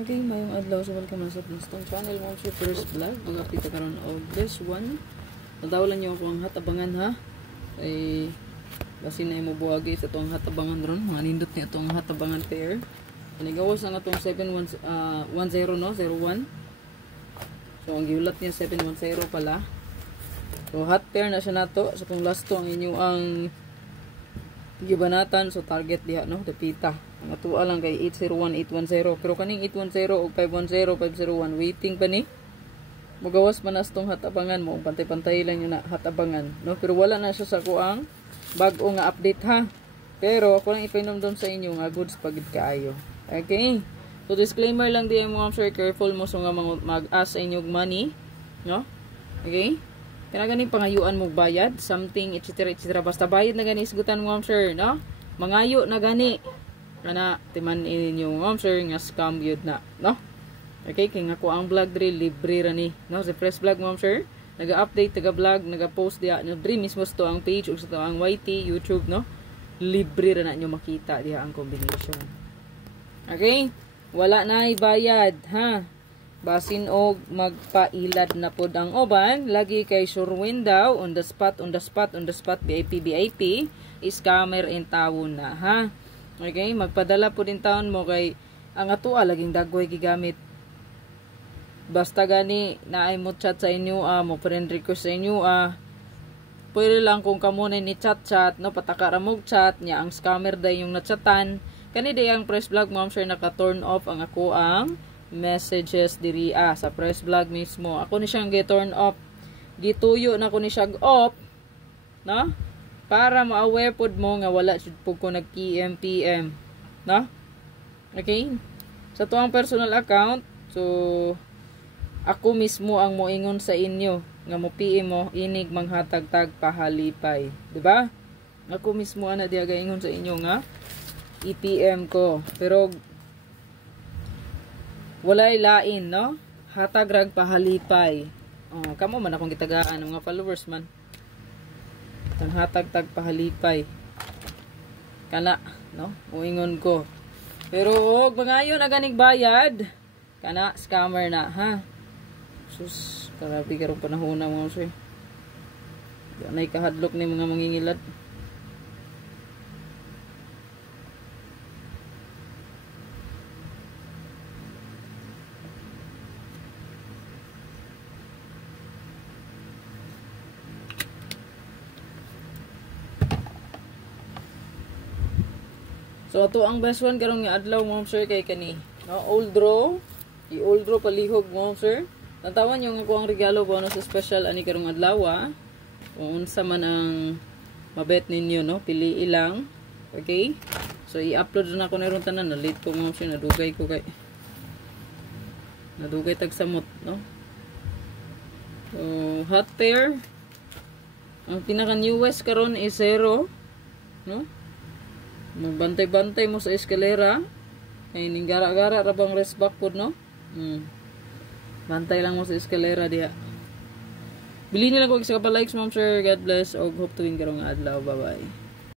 Okay, mayong adlaw sa welcome na sa Pinstone channel mo sa first vlog. Mag-update karon og this one. Nadawalan niyo ako ang hatabangan ha. Ay basin na mo buhagi sa tong hatabangan ron. Mga nindot ni itong hatabangan pair. Inigawas na itong 710 no, 01. So ang giulat niya 710 pala. So hot pair na siya nato. So kung last to ang inyo ang gibanatan, so target diha no, dapita. Ang atuwa lang kay 801, 810. Pero kaning 810 o 510, 501, waiting pa ni. Mugawas man as tong hatabangan mo. Pantay-pantay lang yun na hatabangan. No? Pero wala na siya sa kuang bago nga update ha. Pero ako lang ipainom doon sa inyo nga goods pagid kaayo. Okay? So disclaimer lang diyan mo, I'm sure careful mo so nga mag-ask sa inyong money. No? Okay? Kaya ganing pangayuan mo bayad, something, etc. etc. Basta bayad na gani, isgutan mo, I'm sure. No? Mangayo na gani. Kana timan inyo ma'am sir nga scam yun na no. Okay, kay nga ko ang vlog diri libre ra ni no, sa fresh vlog ma'am sir naga-update, taga-vlog, naga-post diha no, diri mismo to ang page ug sa to ang YT YouTube no, libre ra na nyo makita diha ang combination. Okay, wala na bayad ha, basin og magpailad na pod ang uban lagi kay Surwin daw on the spot VIP scammer in tawon na ha. Okay, magpadala po din taon mo kay ang atua laging dagway gigamit. Basta gani naay mo chat sa inyo mo friend request sa inyo pwede lang kung kamo na ni chat no, pataka ra mo chat nya ang scammer day yung nachatan kani day ang press vlog mo, I'm sure naka-turn off ang ako ang messages diri sa press vlog mismo. Ako ni siyang gi-turn off. Gituyo na ko ni siya off, no? Para ma-aware pod mo nga wala jud po ko nag-PM, no? Okay? Sa tuang personal account, so ako mismo ang moingon sa inyo nga mo PM mo inig manghatag-tag pahalipay, di ba? Ako mismo ana diha gaingon sa inyo nga i-PM ko. Pero walay lain, no? Hatag rag pahalipay. Oh, kamo man akong gitagaan mga followers man. Ang hatag-tag pahalipay kana no, uingon ko. Pero og mangayon na ganing bayad kana scammer na ha. Sus, grabe karong panahon na mo sir. Ganay kahadlok ni mga mangingilad. So ato ang best one karong nga adlaw mo sir kay kani no, old draw, i-old draw palihog mo sir. Natawan yung ako ang regalo bonus special ani karong adlaw kung unsa man ang mabet ninyo no, pili ilang. Okay, so i-upload na ko na ron tanan, na late ko mo sir, nadugay tag samot no. So hot pair ang pinaka newest karon is 0 no. Magbantay-bantay mo sa eskalera. Ay ning gara-gara ra bang rest back pod no? Bantay lang mo sa eskalera diha. Bili nila ko isa ka pa likes ma'am sir. God bless og hope to win karong adlaw. Bye-bye.